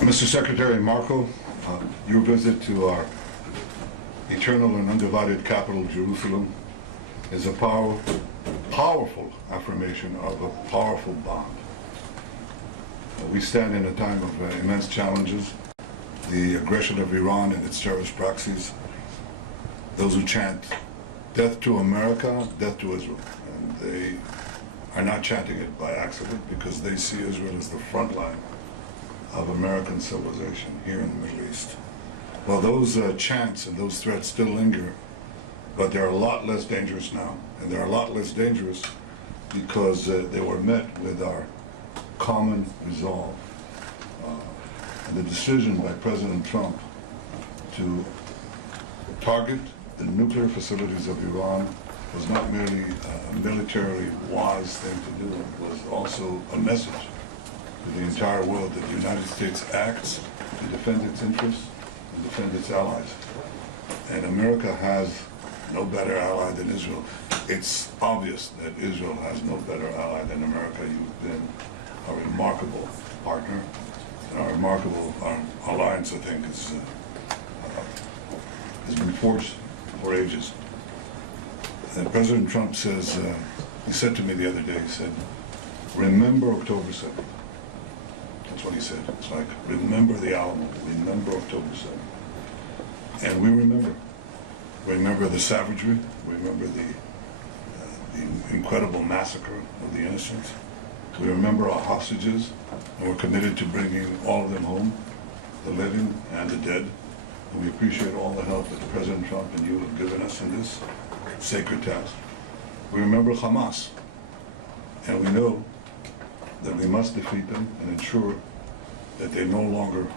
Mr. Secretary Marco, your visit to our eternal and undivided capital, Jerusalem, is a powerful affirmation of a powerful bond. We stand in a time of immense challenges. The aggression of Iran and its terrorist proxies, those who chant death to America, death to Israel. And they are not chanting it by accident, because they see Israel as the front line of American civilization here in the Middle East. Well, those chants and those threats still linger, but they're a lot less dangerous now. And they're a lot less dangerous because they were met with our common resolve. And the decision by President Trump to target the nuclear facilities of Iran was not merely a militarily wise thing to do, it was also a message to the entire world that the United States acts to defend its interests and defend its allies. And America has no better ally than Israel. It's obvious that Israel has no better ally than America. You've been a remarkable partner, and our alliance, I think, has been forged for ages. And President Trump says, he said to me the other day, he said, remember October 7th. That's what he said. It's like, remember the Alamo, remember October 7th. And we remember. Remember the savagery, remember the incredible massacre of the innocents. We remember our hostages, and we're committed to bringing all of them home, the living and the dead. And we appreciate all the help that President Trump and you have given us in this sacred task. We remember Hamas, and we know that we must defeat them and ensure that they no longer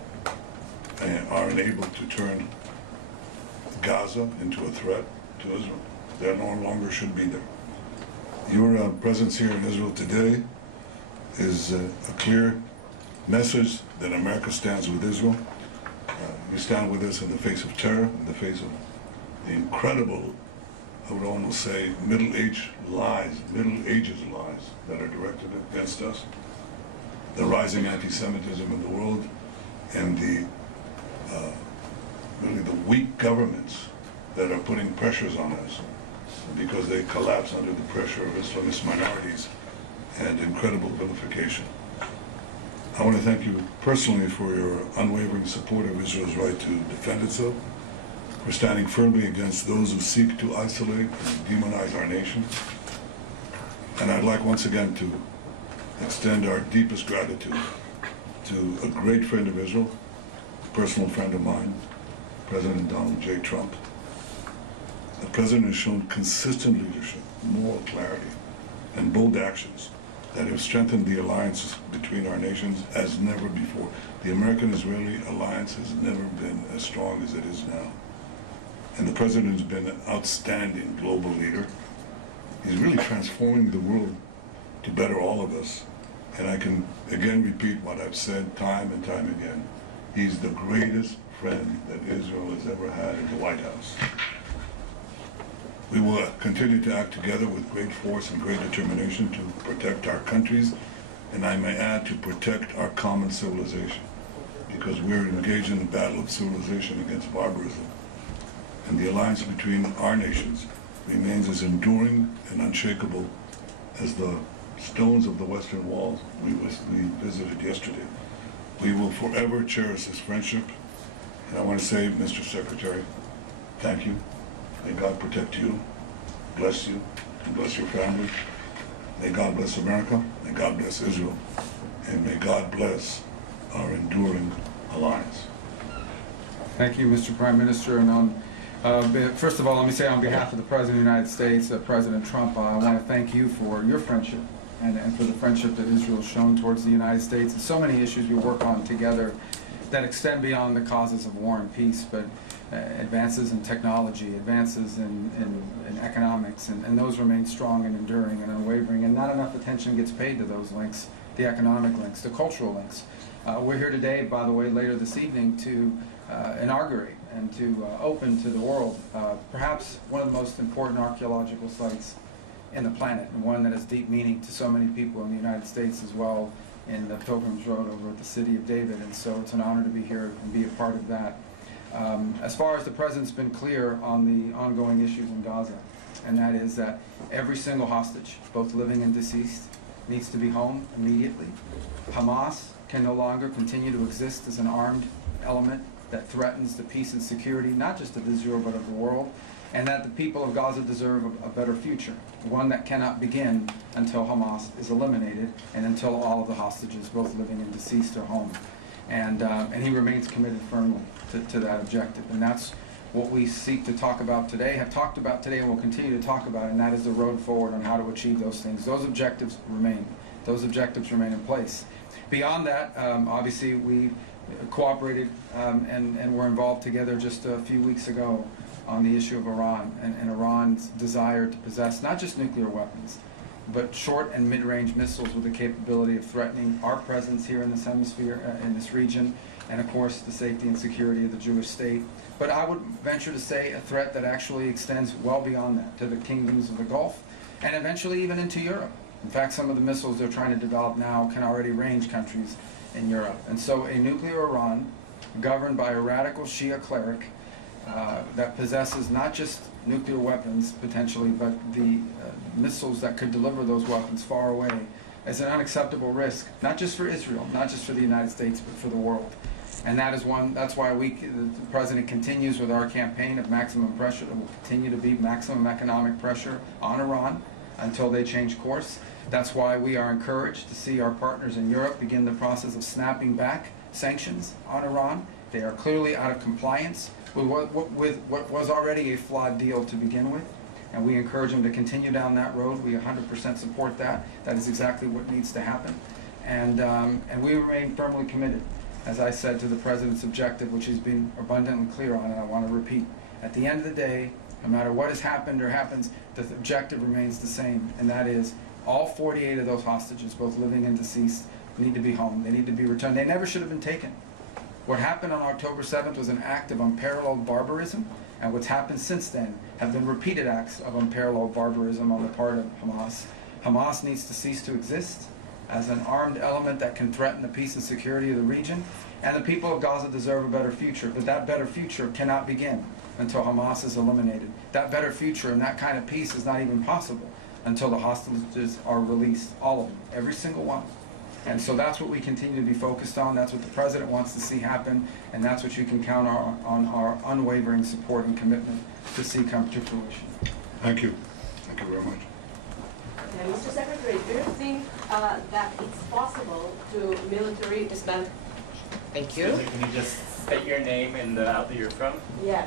are enabled to turn Gaza into a threat to Israel. They no longer should be there. Your presence here in Israel today is a clear message that America stands with Israel. You stand with us in the face of terror, in the face of the incredible, I would almost say, Middle Ages lies that are directed against us, the rising anti-Semitism in the world, and the really the weak governments that are putting pressures on us because they collapse under the pressure of Islamist minorities and incredible vilification. I want to thank you personally for your unwavering support of Israel's right to defend itself, for standing firmly against those who seek to isolate and demonize our nation. And I'd like once again to extend our deepest gratitude to a great friend of Israel, a personal friend of mine, President Donald J. Trump. The President has shown consistent leadership, moral clarity, and bold actions that have strengthened the alliances between our nations as never before. The American-Israeli alliance has never been as strong as it is now. And the President has been an outstanding global leader. He's really transforming the world to better all of us. And I can again repeat what I've said time and time again. He's the greatest friend that Israel has ever had in the White House. We will continue to act together with great force and great determination to protect our countries, and I may add, to protect our common civilization, because we're engaged in the battle of civilization against barbarism. And the alliance between our nations remains as enduring and unshakable as the stones of the Western Wall we visited yesterday. We will forever cherish this friendship. And I want to say, Mr. Secretary, thank you. May God protect you, bless you, and bless your family. May God bless America, may God bless Israel, and may God bless our enduring alliance. Thank you, Mr. Prime Minister. And first of all, let me say on behalf of the President of the United States, President Trump, I want to thank you for your friendship and for the friendship that Israel has shown towards the United States. And so many issues we work on together that extend beyond the causes of war and peace, but advances in technology, advances in economics, and those remain strong and enduring and unwavering, and not enough attention gets paid to those links, the economic links, the cultural links. We're here today, by the way, later this evening to inaugurate and to open to the world perhaps one of the most important archaeological sites in the planet, and one that has deep meaning to so many people in the United States as well, in the Pilgrim's Road over at the City of David. And so it's an honor to be here and be a part of that. As far as the President's been clear on the ongoing issues in Gaza, and that is that every single hostage, both living and deceased, needs to be home immediately. Hamas can no longer continue to exist as an armed element that threatens the peace and security, not just of Israel, but of the world, and that the people of Gaza deserve a better future, one that cannot begin until Hamas is eliminated and until all of the hostages, both living and deceased, are home. And he remains committed firmly to that objective. And that's what we seek to talk about today, have talked about today, and will continue to talk about, and that is the road forward on how to achieve those things. Those objectives remain. Those objectives remain in place. Beyond that, obviously, we cooperated and were involved together just a few weeks ago on the issue of Iran and Iran's desire to possess not just nuclear weapons, but short and mid-range missiles with the capability of threatening our presence here in this hemisphere, in this region, and of course the safety and security of the Jewish state. But I would venture to say a threat that actually extends well beyond that, to the kingdoms of the Gulf, and eventually even into Europe. In fact, some of the missiles they're trying to develop now can already range countries in Europe. And so a nuclear Iran, governed by a radical Shia cleric, that possesses not just nuclear weapons potentially, but the missiles that could deliver those weapons far away, is an unacceptable risk, not just for Israel, not just for the United States, but for the world. And that's why the President continues with our campaign of maximum pressure. There will continue to be maximum economic pressure on Iran until they change course. That's why we are encouraged to see our partners in Europe begin the process of snapping back sanctions on Iran. They are clearly out of compliance with what was already a flawed deal to begin with, and we encourage them to continue down that road. We 100% support that. That is exactly what needs to happen, and we remain firmly committed, as I said, to the President's objective, which he's been abundantly clear on, and I want to repeat. At the end of the day, no matter what has happened or happens, the objective remains the same, and that is all 48 of those hostages, both living and deceased, need to be home. They need to be returned. They never should have been taken. What happened on October 7th was an act of unparalleled barbarism, and what's happened since then have been repeated acts of unparalleled barbarism on the part of Hamas. Hamas needs to cease to exist as an armed element that can threaten the peace and security of the region, and the people of Gaza deserve a better future, but that better future cannot begin until Hamas is eliminated. That better future and that kind of peace is not even possible until the hostages are released, all of them, every single one. And so that's what we continue to be focused on. That's what the President wants to see happen, and that's what you can count on our unwavering support and commitment to see come to fruition. Thank you. Thank you very much. Mr. Secretary, do you think that it's possible to military disband? Thank you. Can you just state your name and the outlet you're from? Yeah.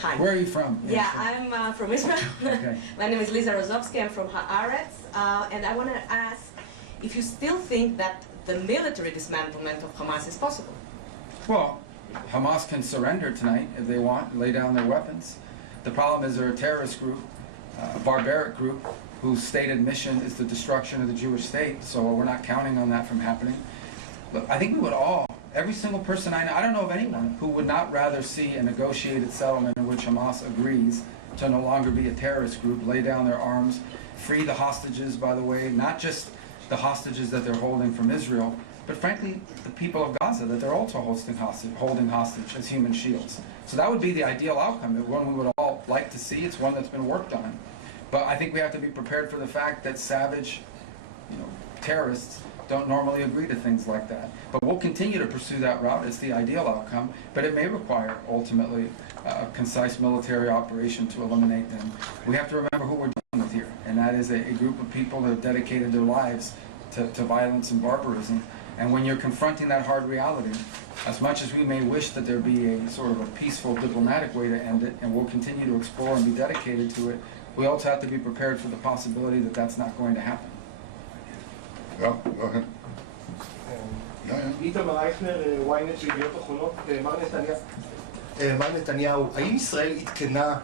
Hi. Where are you from? Yeah, I'm from Israel. Okay. My name is Liza Rozovsky. I'm from Haaretz. And I want to ask if you still think that the military dismantlement of Hamas is possible. Well, Hamas can surrender tonight if they want, lay down their weapons. The problem is they're a terrorist group, a barbaric group, whose stated mission is the destruction of the Jewish state, so we're not counting on that from happening. Look, I think we would all, every single person I know, I don't know of anyone who would not rather see a negotiated settlement in which Hamas agrees to no longer be a terrorist group, lay down their arms, free the hostages, by the way, not just the hostages that they're holding from Israel, but frankly, the people of Gaza that they're also holding hostage as human shields. So that would be the ideal outcome, one we would all like to see. It's one that's been worked on. But I think we have to be prepared for the fact that savage, terrorists don't normally agree to things like that. But we'll continue to pursue that route. It's the ideal outcome, but it may require, ultimately, a concise military operation to eliminate them. We have to remember who we're dealing with here, and that is a group of people that have dedicated their lives to violence and barbarism. And when you're confronting that hard reality, as much as we may wish that there be a sort of a peaceful diplomatic way to end it, and we'll continue to explore and be dedicated to it, we also have to be prepared for the possibility that that's not going to happen. Yeah, go ahead. איתמר אייכנר, ynet וידיעות אחרונות. מר נתניהו, האם ישראל עדכנה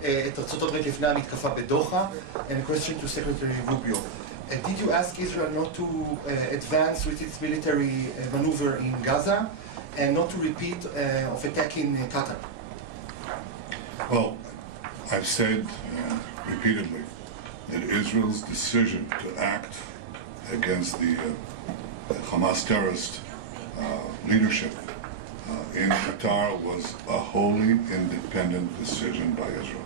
את ארצות הברית לפני המתקפה בדוחה? And a question to Secretary Rubio. Did you ask Israel not to advance with its military maneuver in Gaza? and not to repeat of attacking Qatar? Well, I've said repeatedly that Israel's decision to act against the Hamas terrorist leadership in Qatar was a wholly independent decision by Israel.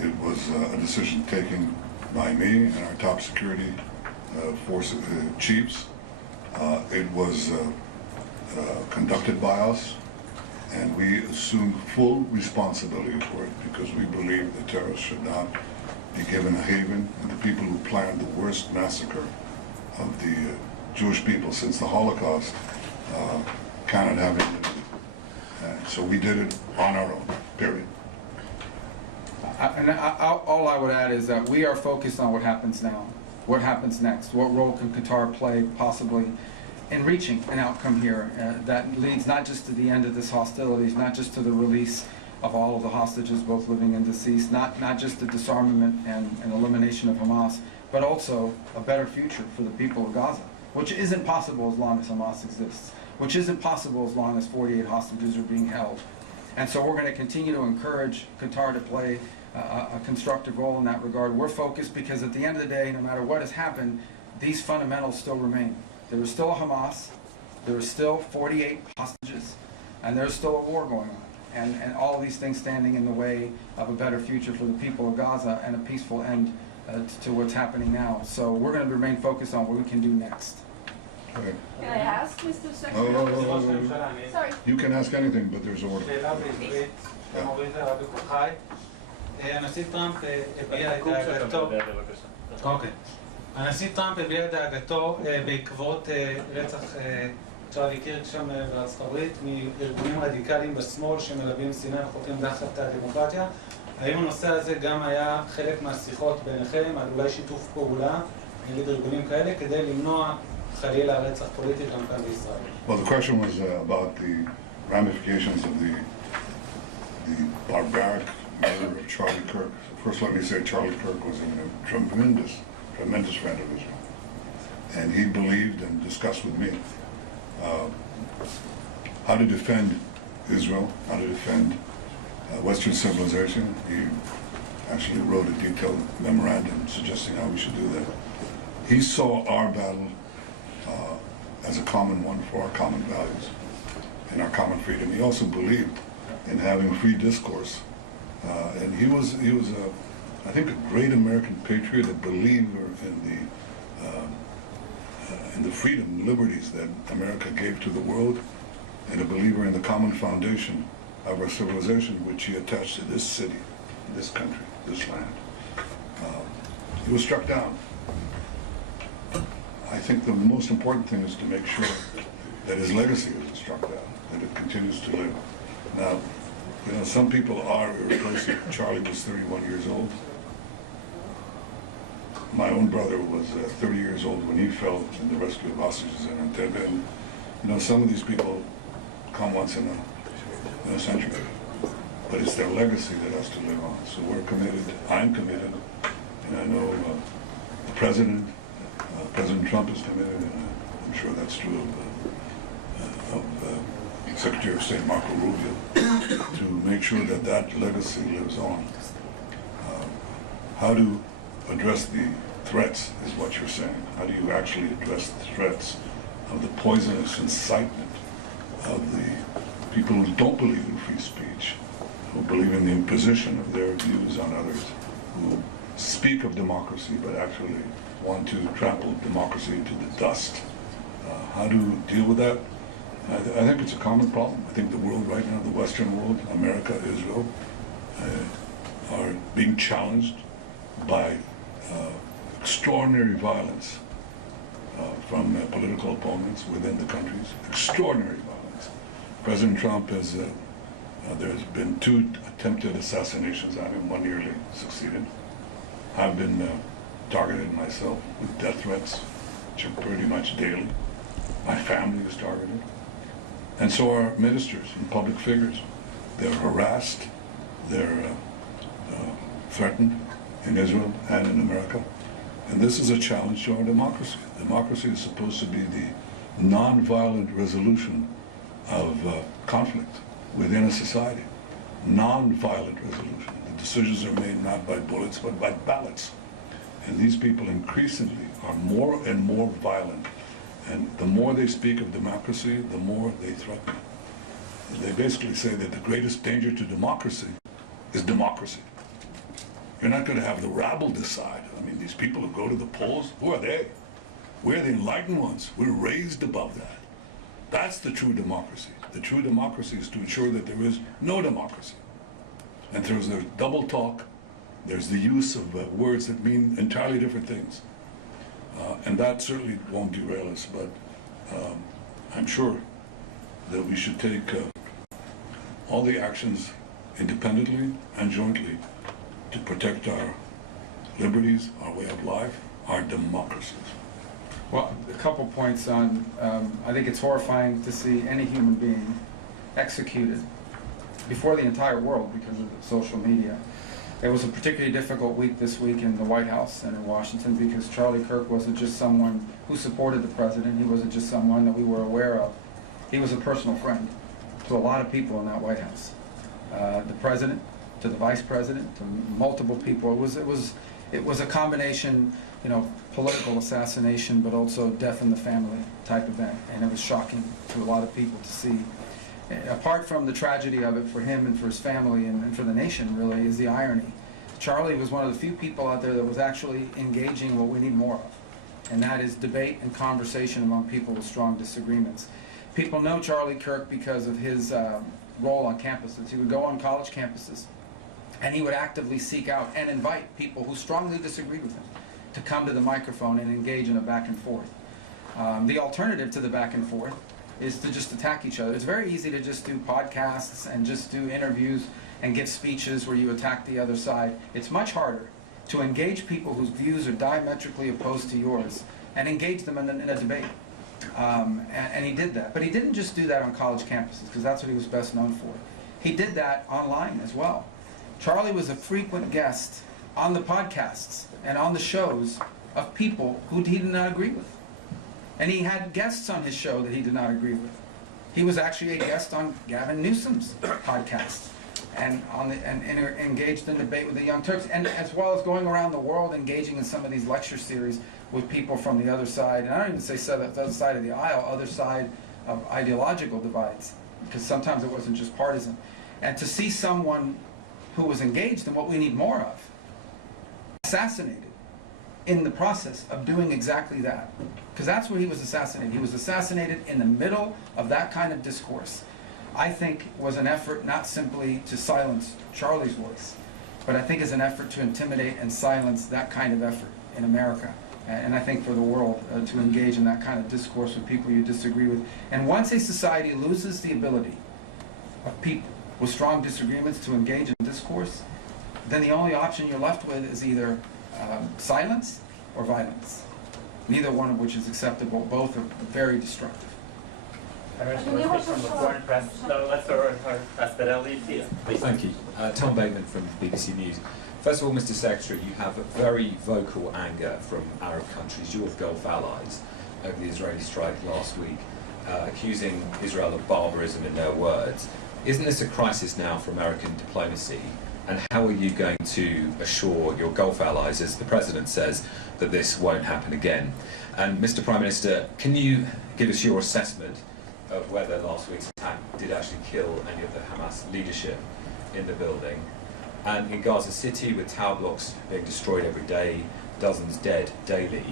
It was a decision taken by me and our top security force chiefs. It was conducted by us, and we assumed full responsibility for it because we believe the terrorists should not be given a haven, and the people who planned the worst massacre of the Jewish people since the Holocaust cannot have immunity. So we did it on our own, period. All I would add is that we are focused on what happens now, what happens next, what role can Qatar play possibly in reaching an outcome here that leads not just to the end of this hostilities, not just to the release of all of the hostages, both living and deceased, not just the disarmament and elimination of Hamas, but also a better future for the people of Gaza, which isn't possible as long as Hamas exists, which isn't possible as long as 48 hostages are being held. And so we're going to continue to encourage Qatar to play a constructive role in that regard. We're focused because at the end of the day, no matter what has happened, these fundamentals still remain. There is still a Hamas, there is still 48 hostages, and there's still a war going on. And all of these things standing in the way of a better future for the people of Gaza and a peaceful end to what's happening now. So we're going to remain focused on what we can do next. Okay. Can I ask, Mr. Oh, Secretary? Sorry. You can ask anything, but there's order. שאלה בעברית, אתם אומרים את הרבי חי. הנשיא טראמפ הביע את דאגתו. אוקיי. הנשיא טראמפ הביע את דאגתו בעקבות רצח צ'רלי קירק שם בארצות הברית מארגונים רדיקליים בשמאל שמלבים שנאה וחותרים תחת הדמוקרטיה. האם הנושא הזה גם היה חלק מהשיחות ביניכם על אולי שיתוף פעולה נגד ארגונים כאלה כדי למנוע חלילה רצח פוליטי גם כאן בישראל? Well, the question was about the ramifications of the barbaric murder of Charlie Kirk. First, let me say Charlie Kirk was a tremendous friend of Israel. And he believed and discussed with me how to defend Israel, how to defend Western civilization. He actually wrote a detailed memorandum suggesting how we should do that. He saw our battle as a common one for our common values and our common freedom. He also believed in having free discourse. And he was I think, a great American patriot, a believer in the freedom and liberties that America gave to the world, and a believer in the common foundation of our civilization, which he attached to this city, this country, this land. He was struck down. I think the most important thing is to make sure that his legacy isn't struck down, that it continues to live. Now, you know, some people are irreplaceable. Charlie was 31 years old. My own brother was 30 years old when he fell in the rescue of hostages in Entebbe. And, you know, some of these people come once in a century. But it's their legacy that has to live on. So we're committed, I'm committed, and I know the President Trump is committed, and I'm sure that's true of Secretary of State Marco Rubio, to make sure that that legacy lives on. How to address the threats is what you're saying. How do you actually address the threats of the poisonous incitement of the people who don't believe in free speech, who believe in the imposition of their views on others, who speak of democracy but actually want to trample democracy into the dust? How to deal with that? I think it's a common problem. I think the world right now, the Western world, America, Israel, are being challenged by extraordinary violence from political opponents within the countries. Extraordinary violence. President Trump has, there's been 2 attempted assassinations on him, one nearly succeeded. I've been targeted myself with death threats, which are pretty much daily. My family is targeted. And so are ministers and public figures. They're harassed, they're threatened in Israel and in America. And this is a challenge to our democracy. Democracy is supposed to be the non-violent resolution of conflict within a society. Non-violent resolution. The decisions are made not by bullets, but by ballots. And these people increasingly are more and more violent. And the more they speak of democracy, the more they threaten it. They basically say that the greatest danger to democracy is democracy. You're not going to have the rabble decide. I mean, these people who go to the polls, who are they? We're the enlightened ones. We're raised above that. That's the true democracy. The true democracy is to ensure that there is no democracy. And there's double talk. There's the use of words that mean entirely different things. And that certainly won't derail us, but I'm sure that we should take all the actions independently and jointly to protect our liberties, our way of life, our democracies. Well, a couple points on, I think it's horrifying to see any human being executed before the entire world because of social media. It was a particularly difficult week this week in the White House and in Washington because Charlie Kirk wasn't just someone who supported the president. He wasn't just someone that we were aware of. He was a personal friend to a lot of people in that White House. The president, to the vice president, to multiple people. It was a combination, political assassination, but also death in the family type event. And it was shocking to a lot of people to see. Apart from the tragedy of it for him and for his family and for the nation, really, is the irony. Charlie was one of the few people out there that was actually engaging what we need more of, and that is debate and conversation among people with strong disagreements. People know Charlie Kirk because of his role on campuses. He would go on college campuses, and he would actively seek out and invite people who strongly disagreed with him to come to the microphone and engage in a back and forth. The alternative to the back and forth is to just attack each other. It's very easy to just do podcasts and just do interviews and give speeches where you attack the other side. It's much harder to engage people whose views are diametrically opposed to yours and engage them in a debate. And he did that. But he didn't just do that on college campuses, because that's what he was best known for. He did that online as well. Charlie was a frequent guest on the podcasts and on the shows of people who he did not agree with. And he had guests on his show that he did not agree with. He was actually a guest on Gavin Newsom's podcast and engaged in debate with the Young Turks, and as well as going around the world engaging in some of these lecture series with people from the other side, and I don't even say the other side of the aisle, other side of ideological divides, because sometimes it wasn't just partisan. And to see someone who was engaged in what we need more of, assassinated in the process of doing exactly that. Because that's where he was assassinated. He was assassinated in the middle of that kind of discourse. I think was an effort not simply to silence Charlie's voice, but I think is an effort to intimidate and silence that kind of effort in America. And I think for the world to engage in that kind of discourse with people you disagree with. And once a society loses the ability of people with strong disagreements to engage in discourse, then the only option you're left with is either silence or violence, neither one of which is acceptable. Both are very destructive. Let's speak from the foreign press. No, let's start Asperelli, please. Thank you. Tom Bateman from BBC News. First of all, Mr. Secretary, you have a very vocal anger from Arab countries, your Gulf allies, over the Israeli strike last week, accusing Israel of barbarism in their words. Isn't this a crisis now for American diplomacy? And how are you going to assure your Gulf allies, as the President says, that this won't happen again? And Mr. Prime Minister, can you give us your assessment of whether last week's attack did actually kill any of the Hamas leadership in the building? And in Gaza City, with tower blocks being destroyed every day, dozens dead daily,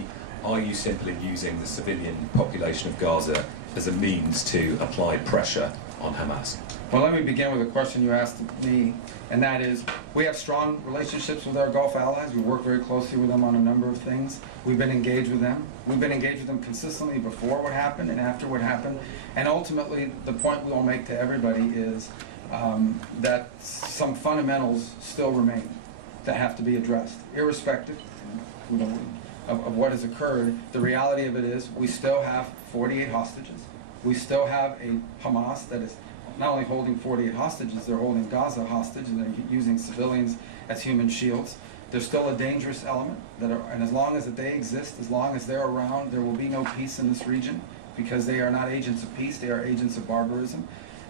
are you simply using the civilian population of Gaza as a means to apply pressure on Hamas? Well, let me begin with a question you asked me, and that is, we have strong relationships with our Gulf allies. We work very closely with them on a number of things. We've been engaged with them. We've been engaged with them consistently before what happened and after what happened. And ultimately, the point we will make to everybody is that some fundamentals still remain that have to be addressed, irrespective of what has occurred. The reality of it is we still have 48 hostages. We still have a Hamas that is not only holding 48 hostages, they're holding Gaza hostage, and they're using civilians as human shields. There's still a dangerous element, and as long as they exist, as long as they're around, there will be no peace in this region. because they are not agents of peace, they are agents of barbarism.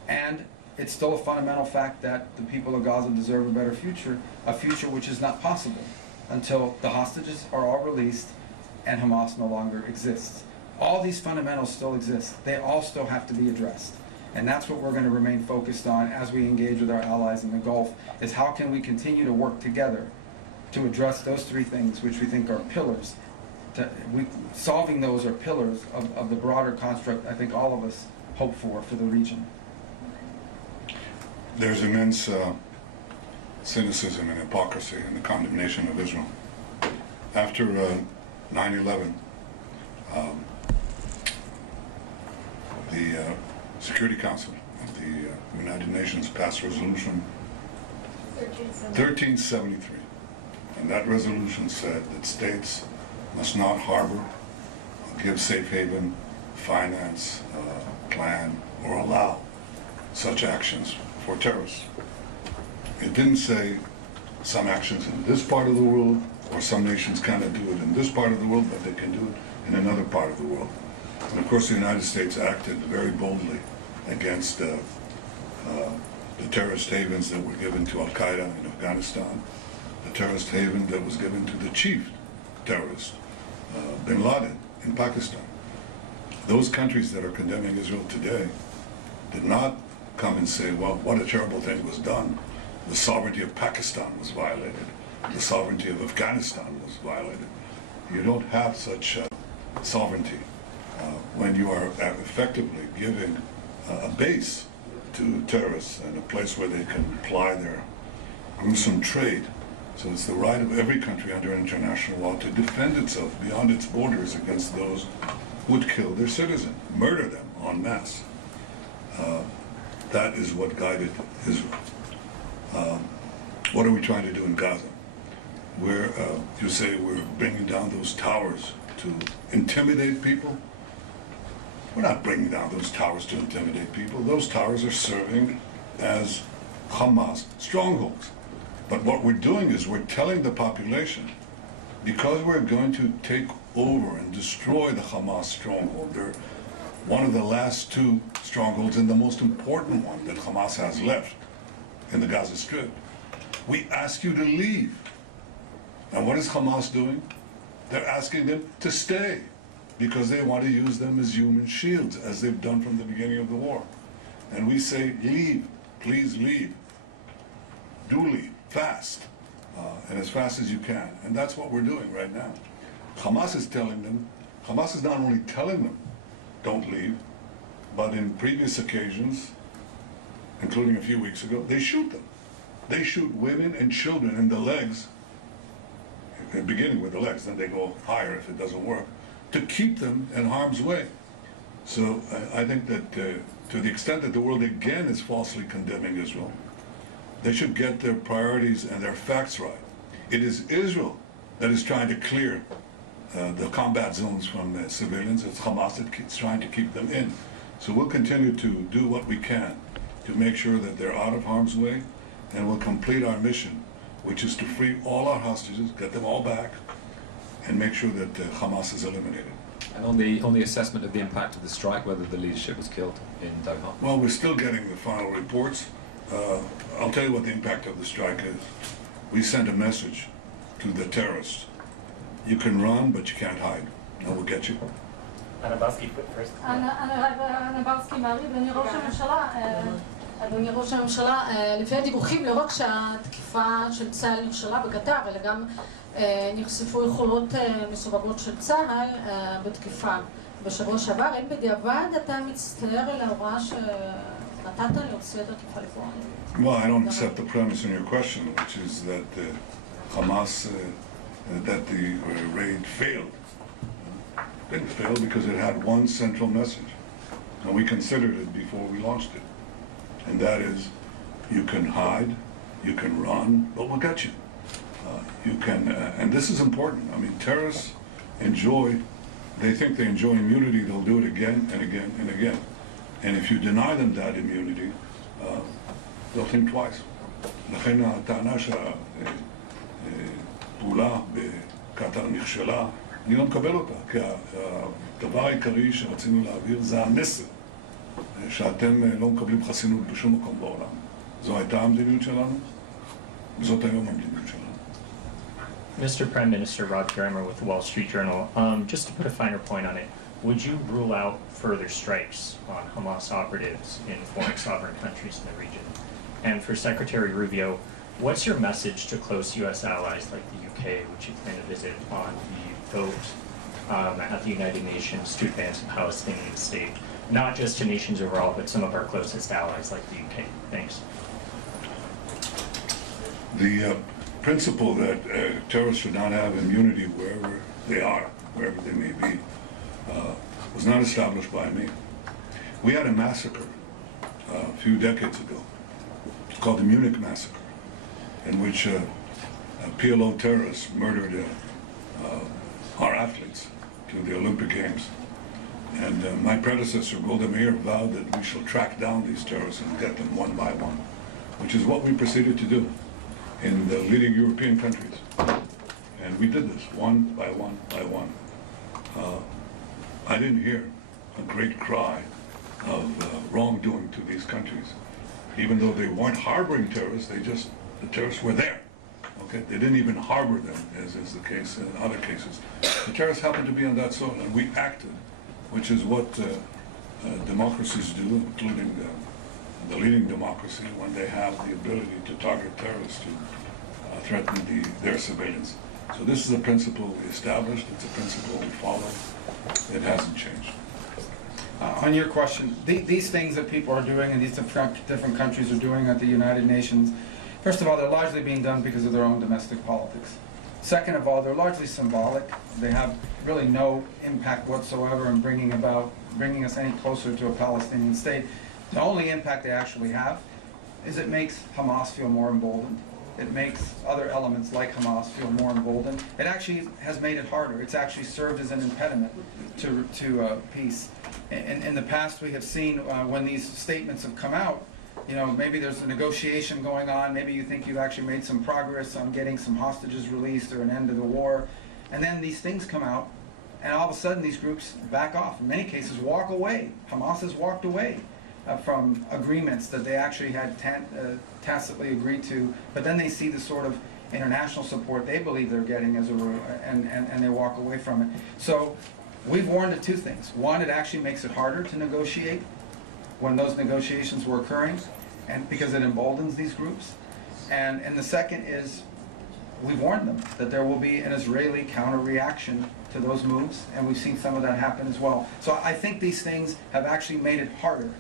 And it's still a fundamental fact that the people of Gaza deserve a better future, a future which is not possible until the hostages are all released and Hamas no longer exists. All these fundamentals still exist. They all still have to be addressed. And that's what we're going to remain focused on as we engage with our allies in the Gulf, is how can we continue to work together to address those three things which we think are pillars. Solving those are pillars of the broader construct I think all of us hope for the region. There's immense cynicism and hypocrisy in the condemnation of Israel. After 9/11, the Security Council of the United Nations passed resolution 1373. And that resolution said that states must not harbor, give safe haven, finance, plan, or allow such actions for terrorists. It didn't say some actions in this part of the world, or some nations cannot do it in this part of the world, but they can do it in another part of the world. And of course the United States acted very boldly against the terrorist havens that were given to Al-Qaeda in Afghanistan, the terrorist haven that was given to the chief terrorist, Bin Laden, in Pakistan. Those countries that are condemning Israel today did not come and say, well, what a terrible thing was done. The sovereignty of Pakistan was violated. The sovereignty of Afghanistan was violated. You don't have such sovereignty when you are effectively giving a base to terrorists and a place where they can ply their gruesome trade. So it's the right of every country under international law to defend itself beyond its borders against those who would kill their citizens, murder them en masse. That is what guided Israel. What are we trying to do in Gaza? You say we're bringing down those towers to intimidate people. We're not bringing down those towers to intimidate people. Those towers are serving as Hamas strongholds. But what we're doing is we're telling the population, because we're going to take over and destroy the Hamas stronghold, they're one of the last two strongholds and the most important one that Hamas has left in the Gaza Strip. We ask you to leave. And what is Hamas doing? They're asking them to stay because they want to use them as human shields, as they've done from the beginning of the war. And we say, leave, please leave. Do leave, fast, and as fast as you can. And that's what we're doing right now. Hamas is telling them, Hamas is not only telling them, don't leave, but in previous occasions, including a few weeks ago, they shoot them. They shoot women and children in the legs, beginning with the legs, then they go higher if it doesn't work, to keep them in harm's way. So I think that to the extent that the world again is falsely condemning Israel, they should get their priorities and their facts right. It is Israel that is trying to clear the combat zones from civilians. It's Hamas that's trying to keep them in. So we'll continue to do what we can to make sure that they're out of harm's way, and we'll complete our mission, which is to free all our hostages, get them all back, and make sure that Hamas is eliminated. And on the assessment of the impact of the strike, whether the leadership was killed in Doha? Well, we're still getting the final reports. I'll tell you what the impact of the strike is. We sent a message to the terrorists. You can run, but you can't hide. And we'll get you. Anabowski first. אנבאוסקי מעריב, אדוני ראש הממשלה, לפי הדיווחים לא רק שהתקיפה של צה"ל נכשלה בקטר, אלא גם נחשפו יכולות מסווגות של צה"ל בתקיפה בשבוע שעבר. האם בדיעבד אתה מצטער על ההוראה שנתת להוציא את התקיפה לפועל? Well, I don't accept the premise in your question, which is that Hamas, that the raid failed. It didn't fail because it had one central message, and we considered it before we launched it. And that is, you can hide, you can run, but we'll get you. You can, and this is important. I mean, terrorists they think they enjoy immunity, they'll do it again and again and again. And if you deny them that immunity, they'll think twice. לכן הטענה שהפעולה בקטר נכשלה אני לא מקבל אותה, כי הדבר העיקרי שרצינו להעביר זה המסר, שאתם לא מקבלים חסינות בשום מקום בעולם. זו הייתה המדיניות שלנו, וזאת היום המדיניות שלנו. Mr. Prime Minister, Rob Grammer with the Wall Street Journal. Just to put a finer point on it, would you rule out further strikes on Hamas operatives in foreign sovereign countries in the region? And for Secretary Rubio, what's your message to close U.S. allies like the UK, which you plan to visit on the vote at the United Nations to advance a Palestinian state, not just to nations overall, but some of our closest allies like the UK? Thanks. The principle that terrorists should not have immunity wherever they are, wherever they may be, was not established by me. We had a massacre a few decades ago. It's called the Munich Massacre, in which PLO terrorists murdered our athletes to the Olympic Games. And my predecessor, Golda Meir, vowed that we shall track down these terrorists and get them one by one, which is what we proceeded to do in the leading European countries. And we did this one by one by one. I didn't hear a great cry of wrongdoing to these countries. Even though they weren't harboring terrorists, the terrorists were there. Okay? They didn't even harbor them, as is the case in other cases. The terrorists happened to be on that soil, and we acted, which is what democracies do, including the leading democracy, when they have the ability to target terrorists to threaten their civilians. So this is a principle we established. It's a principle we follow. It hasn't changed. On your question, these things that people are doing and these different countries are doing at the United Nations, first of all, they're largely being done because of their own domestic politics. Second of all, they're largely symbolic. They have really no impact whatsoever in bringing us any closer to a Palestinian state. The only impact they actually have is it makes Hamas feel more emboldened. It makes other elements like Hamas feel more emboldened. It actually has made it harder. It's actually served as an impediment to peace. In the past, we have seen when these statements have come out, maybe there's a negotiation going on, maybe you think you've actually made some progress on getting some hostages released or an end to the war, and then these things come out, and all of a sudden these groups back off. In many cases, walk away. Hamas has walked away from agreements that they actually had tacitly agreed to, but then they see the sort of international support they believe they're getting and they walk away from it. So we've warned of two things. One, it actually makes it harder to negotiate when those negotiations were occurring, and because it emboldens these groups. And the second is, we've warned them that there will be an Israeli counter-reaction to those moves, and we've seen some of that happen as well. So I think these things have actually made it harder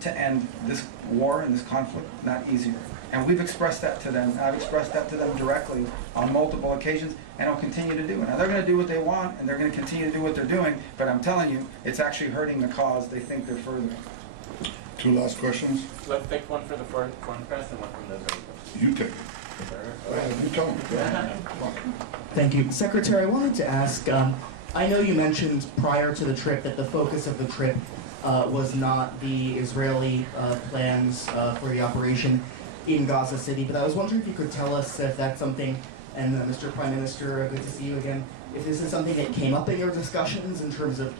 to end this war and this conflict, not easier. And we've expressed that to them. I've expressed that to them directly on multiple occasions, and I'll continue to do it. Now, they're going to do what they want, and they're going to continue to do what they're doing, but I'm telling you, it's actually hurting the cause they think they're furthering. Two last questions. Let's take one for the foreign press and one from the Israeli press. You take it. You tell me. Thank you. Secretary, I wanted to ask, I know you mentioned prior to the trip that the focus of the trip was not the Israeli plans for the operation in Gaza City, but I was wondering if you could tell us if that's something, and Mr. Prime Minister, good to see you again, if this is something that came up in your discussions in terms of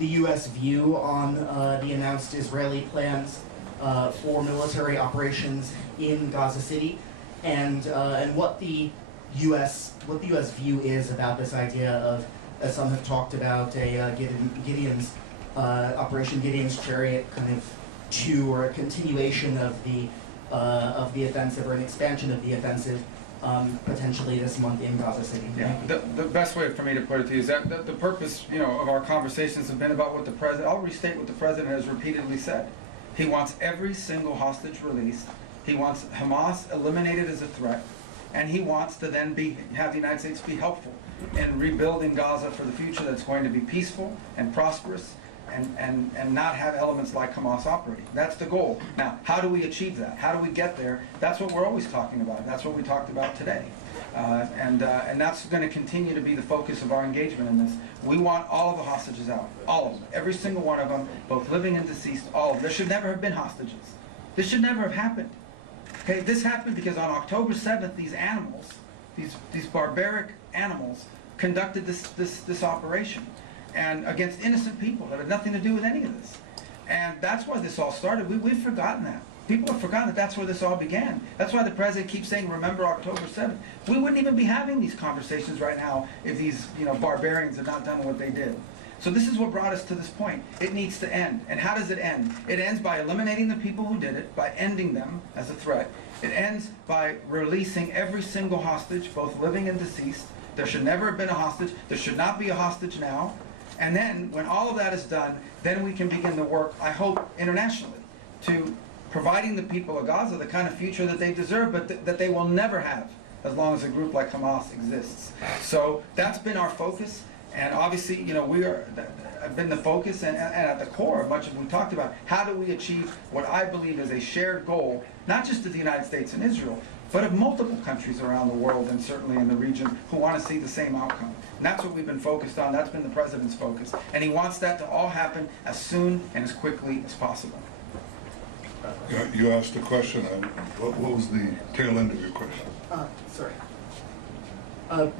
the U.S. view on the announced Israeli plans for military operations in Gaza City, and what the U.S. view is about this idea of, as some have talked about, a Gideon's Operation Gideon's Chariot kind of two, or a continuation of the offensive, or an expansion of the offensive, potentially this month in Gaza City. Yeah, the best way for me to put it to you is that the purpose, of our conversations have been about what the president. I'll restate what the president has repeatedly said. He wants every single hostage released. He wants Hamas eliminated as a threat, and he wants to then have the United States be helpful in rebuilding Gaza for the future that's going to be peaceful and prosperous, and not have elements like Hamas operating. That's the goal. Now, how do we achieve that? How do we get there? That's what we're always talking about. That's what we talked about today. And that's going to continue to be the focus of our engagement in this. We want all of the hostages out. All of them. Every single one of them, both living and deceased, all of them. There should never have been hostages. This should never have happened. Okay, this happened because on October 7th, these animals, these barbaric animals, conducted this operation, and against innocent people that had nothing to do with any of this. And that's why this all started. We've forgotten that. People have forgotten that that's where this all began. That's why the president keeps saying, remember October 7th. We wouldn't even be having these conversations right now if these barbarians had not done what they did. So this is what brought us to this point. It needs to end. And how does it end? It ends by eliminating the people who did it, by ending them as a threat. It ends by releasing every single hostage, both living and deceased. There should never have been a hostage. There should not be a hostage now. And then, when all of that is done, then we can begin the work, I hope, internationally, to providing the people of Gaza the kind of future that they deserve, but that they will never have as long as a group like Hamas exists. So that's been our focus, and obviously, we have been the focus and at the core of much of what we talked about. How do we achieve what I believe is a shared goal, not just of the United States and Israel, but of multiple countries around the world and certainly in the region who want to see the same outcome. And that's what we've been focused on. That's been the president's focus. And he wants that to all happen as soon and as quickly as possible. You asked a question. What was the tail end of your question? Sorry.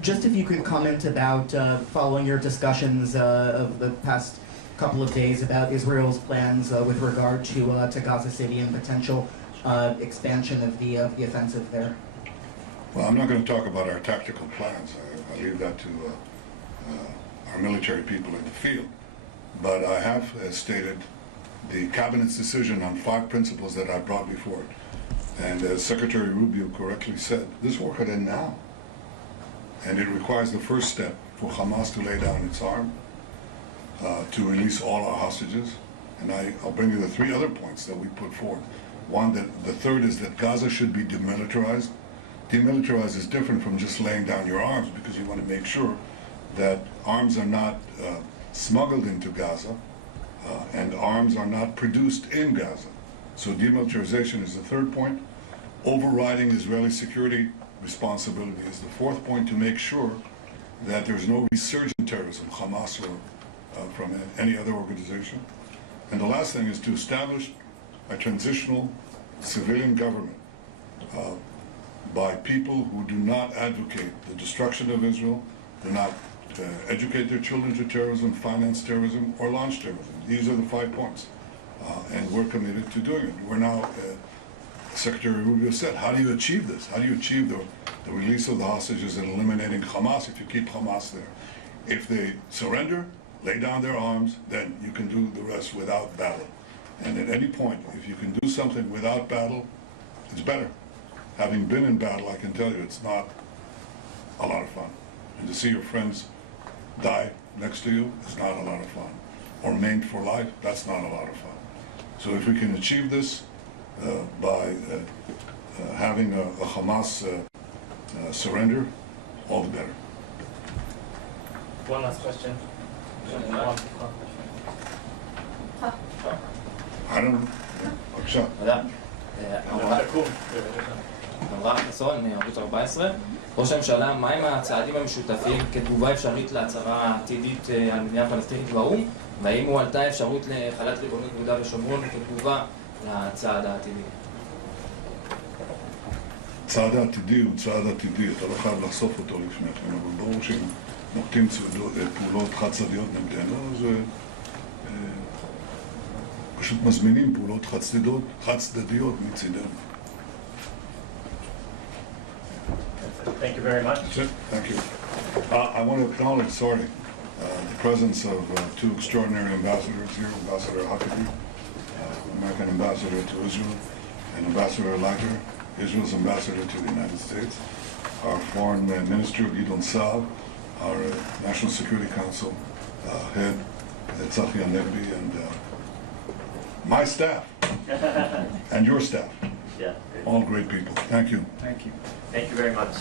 Just if you could comment about, following your discussions of the past couple of days about Israel's plans with regard to Gaza City and potential expansion of the offensive there. Well, I'm not going to talk about our tactical plans. I leave that to our military people in the field. But I have stated the cabinet's decision on 5 principles that I brought before it. And as Secretary Rubio correctly said, this war could end now. And it requires the first step for Hamas to lay down its arm, to release all our hostages. And I'll bring you the 3 other points that we put forward. One, the third is that Gaza should be demilitarized. Demilitarized is different from just laying down your arms, because you want to make sure that arms are not smuggled into Gaza, and arms are not produced in Gaza. So demilitarization is the third point. Overriding Israeli security responsibility is the fourth point, to make sure that there's no resurgent terrorism, Hamas or from any other organization. And the last thing is to establish a transitional civilian government by people who do not advocate the destruction of Israel, do not educate their children to terrorism, finance terrorism, or launch terrorism. These are the 5 points. And we're committed to doing it. We're now, Secretary Rubio said, how do you achieve this? How do you achieve the release of the hostages and eliminating Hamas if you keep Hamas there? If they surrender, lay down their arms, then you can do the rest without battle. And at any point, if you can do something without battle, it's better. Having been in battle, I can tell you it's not a lot of fun. And to see your friends die next to you is not a lot of fun. Or maimed for life, that's not a lot of fun. So if we can achieve this by having a Hamas surrender, all the better. One last question. I don't know. בבקשה. תודה. אמרה חסון מערוץ 14. ראש הממשלה, מהם הצעדים המשותפים כתגובה אפשרית להצהרה העתידית על מדינה פלסטינית באו"ם, והאם הועלתה אפשרות לחלת ריבונות ביהודה ושומרון כתגובה לצעד העתידי? צעד העתידי הוא צעד עתידי, אתה לא חייב לחשוף אותו לפני כן, אבל ברור שאם נוקטים פעולות חד-צדדיות נגדנו, אז פשוט מזמינים פעולות חד-צדדיות מצידנו. Thank you very much. That's it. Thank you. I want to acknowledge, the presence of 2 extraordinary ambassadors here, Ambassador Huckabee, American ambassador to Israel, and Ambassador Leiter, Israel's ambassador to the United States, our foreign minister, Gidon Saab, our National Security Council head, Tzachi Hanegbi, and my staff, and your staff. Yeah. All great people. Thank you. Thank you. Thank you very much.